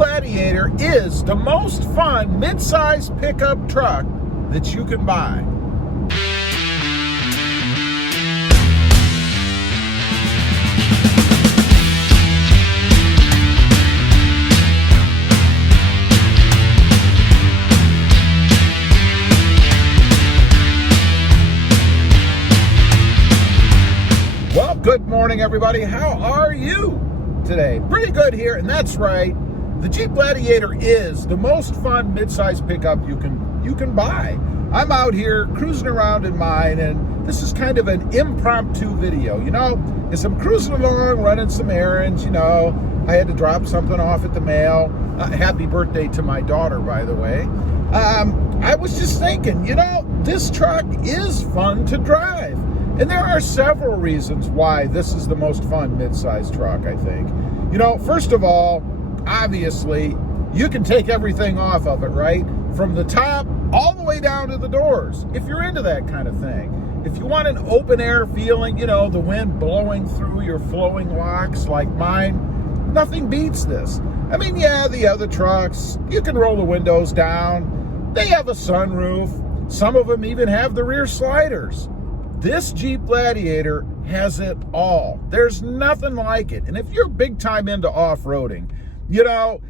Gladiator is the most fun mid-size pickup truck that you can buy. Well, good morning, everybody. How are you today? Pretty good here, and that's right. The Jeep Gladiator is the most fun mid-size pickup you can buy. I'm out here cruising around in mine, and this is kind of an impromptu video. You know, as I'm cruising along, running some errands, you know, I had to drop something off at the mail. Happy birthday to my daughter, by the way. I was just thinking, you know, this truck is fun to drive. And there are several reasons why this is the most fun mid-size truck, I think. You know, first of all, obviously, you can take everything off of it, right? From the top all the way down to the doors, if you're into that kind of thing. If you want an open air feeling, you know, the wind blowing through your flowing locks like mine, nothing beats this. I mean, yeah, the other trucks, you can roll the windows down. They have a sunroof. Some of them even have the rear sliders. This Jeep Gladiator has it all. There's nothing like it. And if you're big time into off-roading, you know,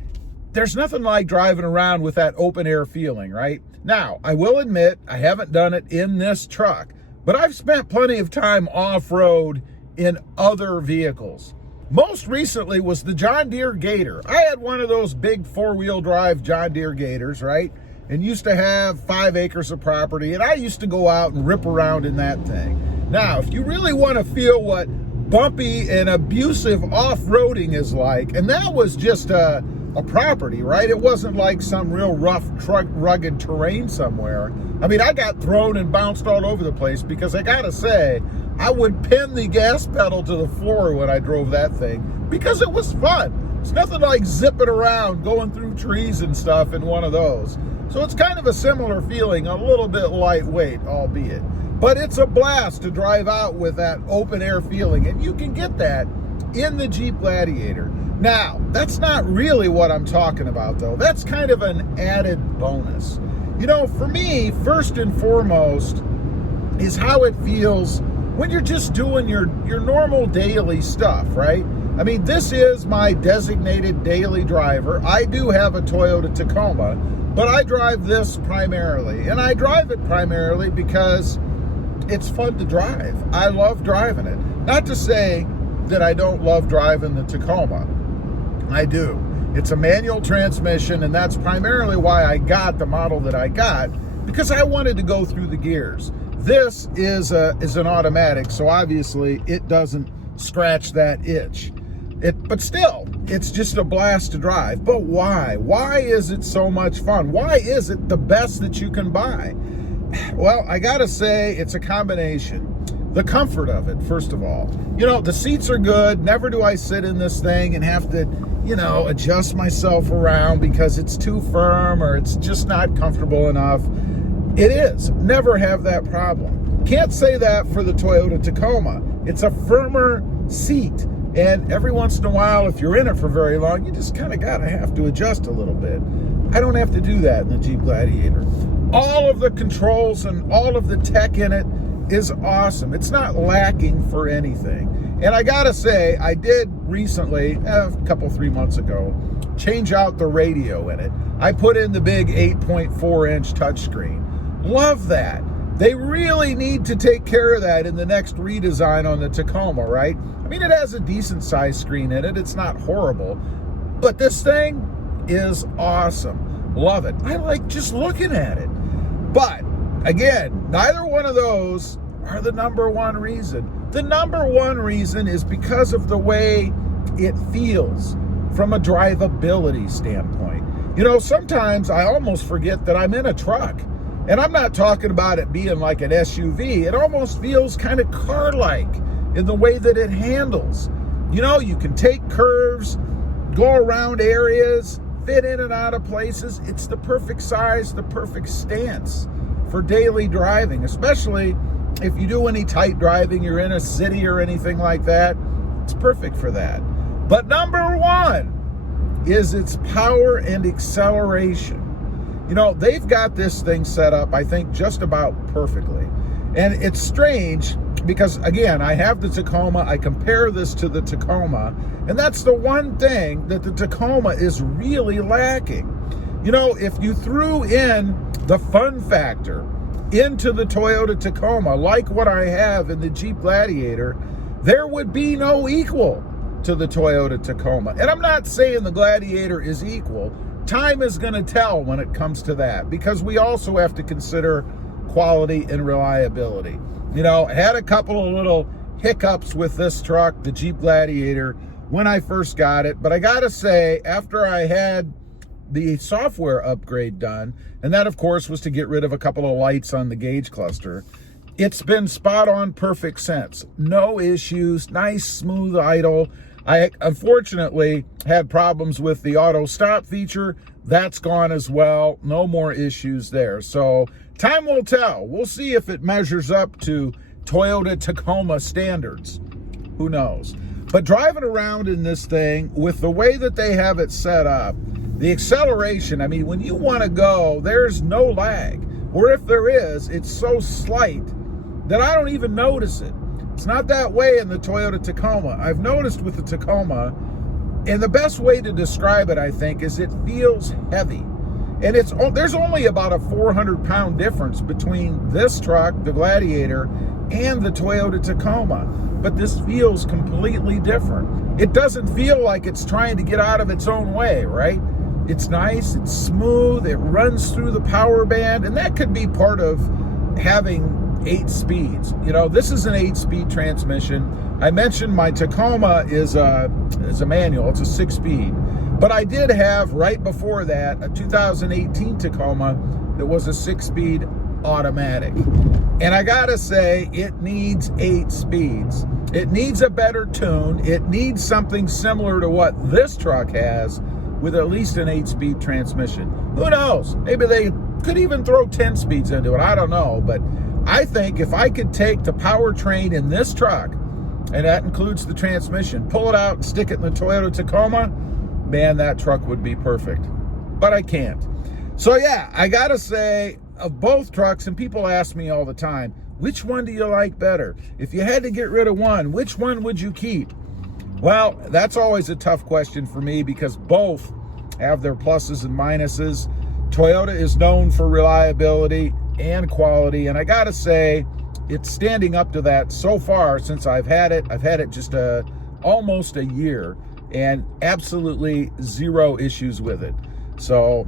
there's nothing like driving around with that open air feeling, right? Now, I will admit, I haven't done it in this truck, but I've spent plenty of time off-road in other vehicles. Most recently was the John Deere Gator. I had one of those big four-wheel drive John Deere Gators, right? And used to have 5 acres of property, and I used to go out and rip around in that thing. Now, if you really want to feel what bumpy and abusive off-roading is like, and that was just a property, right? It wasn't like some real rough, rugged terrain somewhere. I mean, I got thrown and bounced all over the place because I gotta say, I would pin the gas pedal to the floor when I drove that thing because it was fun. It's nothing like zipping around, going through trees and stuff in one of those. So it's kind of a similar feeling, a little bit lightweight, albeit. But it's a blast to drive out with that open air feeling, and you can get that in the Jeep Gladiator. Now, that's not really what I'm talking about, though. That's kind of an added bonus. You know, for me, first and foremost, is how it feels when you're just doing your normal daily stuff, right? I mean, this is my designated daily driver. I do have a Toyota Tacoma, but I drive this primarily. And I drive it primarily because it's fun to drive. I love driving it. Not to say that I don't love driving the Tacoma. I do. It's a manual transmission, and that's primarily why I got the model that I got, because I wanted to go through the gears. This is an automatic, so obviously it doesn't scratch that itch. But still, it's just a blast to drive. But why? Why is it so much fun? Why is it the best that you can buy? Well, I gotta say, it's a combination. The comfort of it, first of all. You know, the seats are good. Never do I sit in this thing and have to, you know, adjust myself around because it's too firm or it's just not comfortable enough. It is. Never have that problem. Can't say that for the Toyota Tacoma. It's a firmer seat. And every once in a while, if you're in it for very long, you just kind of have to adjust a little bit. I don't have to do that in the Jeep Gladiator. All of the controls and all of the tech in it is awesome. It's not lacking for anything. And I gotta say, I did recently, a couple, 3 months ago, change out the radio in it. I put in the big 8.4-inch touchscreen. Love that. They really need to take care of that in the next redesign on the Tacoma, right? I mean, it has a decent size screen in it. It's not horrible, but this thing is awesome. Love it. I like just looking at it. But again, neither one of those are the number one reason. The number one reason is because of the way it feels from a drivability standpoint. You know, sometimes I almost forget that I'm in a truck. And I'm not talking about it being like an SUV. It almost feels kind of car-like in the way that it handles. You know, you can take curves, go around areas, fit in and out of places. It's the perfect size, the perfect stance for daily driving, especially if you do any tight driving, you're in a city or anything like that. It's perfect for that. But number one is its power and acceleration. You know, they've got this thing set up, I think, just about perfectly. And it's strange because, again, I have the Tacoma. I compare this to the Tacoma, and that's the one thing that the Tacoma is really lacking. You know, if you threw in the fun factor into the Toyota Tacoma, like what I have in the Jeep Gladiator, there would be no equal to the Toyota Tacoma. And I'm not saying the Gladiator is equal. Time is going to tell when it comes to that, because we also have to consider quality and reliability. You know, I had a couple of little hiccups with this truck, the Jeep Gladiator, when I first got it. But I got to say, after I had the software upgrade done, and that, of course, was to get rid of a couple of lights on the gauge cluster, it's been spot on perfect since. No issues, nice, smooth idle. I unfortunately had problems with the auto stop feature. That's gone as well. No more issues there. So time will tell. We'll see if it measures up to Toyota Tacoma standards. Who knows? But driving around in this thing, with the way that they have it set up, the acceleration, I mean, when you want to go, there's no lag. Or if there is, it's so slight that I don't even notice it. It's not that way in the Toyota Tacoma. I've noticed with the Tacoma, and the best way to describe it, I think, is it feels heavy. And there's only about a 400-pound difference between this truck, the Gladiator, and the Toyota Tacoma. But this feels completely different. It doesn't feel like it's trying to get out of its own way, right? It's nice, it's smooth, it runs through the power band, and that could be part of having 8 speeds. You know, this is an 8-speed transmission. I mentioned my Tacoma is a manual, it's a 6-speed. But I did have, right before that, a 2018 Tacoma that was a 6-speed automatic. And I gotta say, it needs 8 speeds. It needs a better tune. It needs something similar to what this truck has, with at least an 8-speed transmission. Who knows? Maybe they could even throw 10 speeds into it. I don't know. But I think if I could take the powertrain in this truck, and that includes the transmission, pull it out and stick it in the Toyota Tacoma, man, that truck would be perfect. But I can't. So yeah, I gotta say, of both trucks, and people ask me all the time, which one do you like better? If you had to get rid of one, which one would you keep? Well, that's always a tough question for me, because both have their pluses and minuses. Toyota is known for reliability and quality, and I gotta say, it's standing up to that so far since I've had it. I've had it just almost a year, and absolutely zero issues with it. So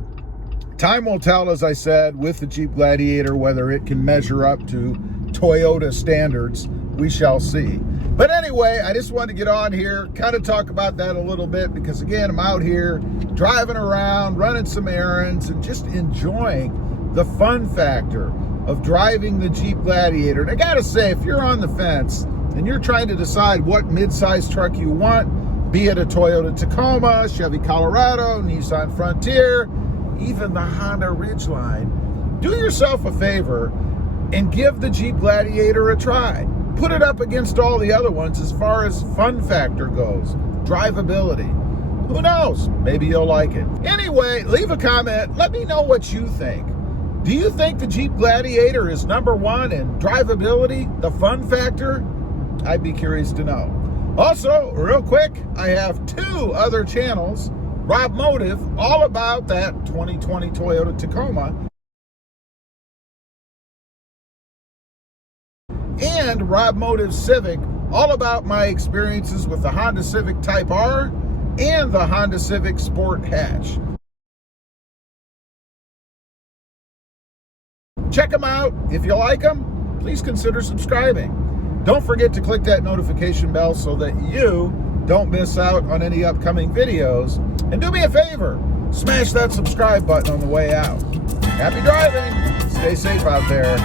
time will tell, as I said, with the Jeep Gladiator, whether it can measure up to Toyota standards. We shall see. But anyway, I just wanted to get on here, kind of talk about that a little bit, because again, I'm out here driving around, running some errands, and just enjoying the fun factor of driving the Jeep Gladiator. And I gotta say, if you're on the fence and you're trying to decide what mid-size truck you want, be it a Toyota Tacoma, Chevy Colorado, Nissan Frontier, even the Honda Ridgeline, do yourself a favor and give the Jeep Gladiator a try. Put it up against all the other ones as far as fun factor goes, drivability. Who knows? Maybe you'll like it. Anyway, leave a comment. Let me know what you think. Do you think the Jeep Gladiator is #1 in drivability, the fun factor? I'd be curious to know. Also, real quick, I have 2 other channels. Rob Motive, all about that 2020 Toyota Tacoma, and Rob Motive Civic, all about my experiences with the Honda Civic Type R and the Honda Civic Sport Hatch. Check them out. If you like them, please consider subscribing. Don't forget to click that notification bell so that you don't miss out on any upcoming videos. And do me a favor, smash that subscribe button on the way out. Happy driving. Stay safe out there.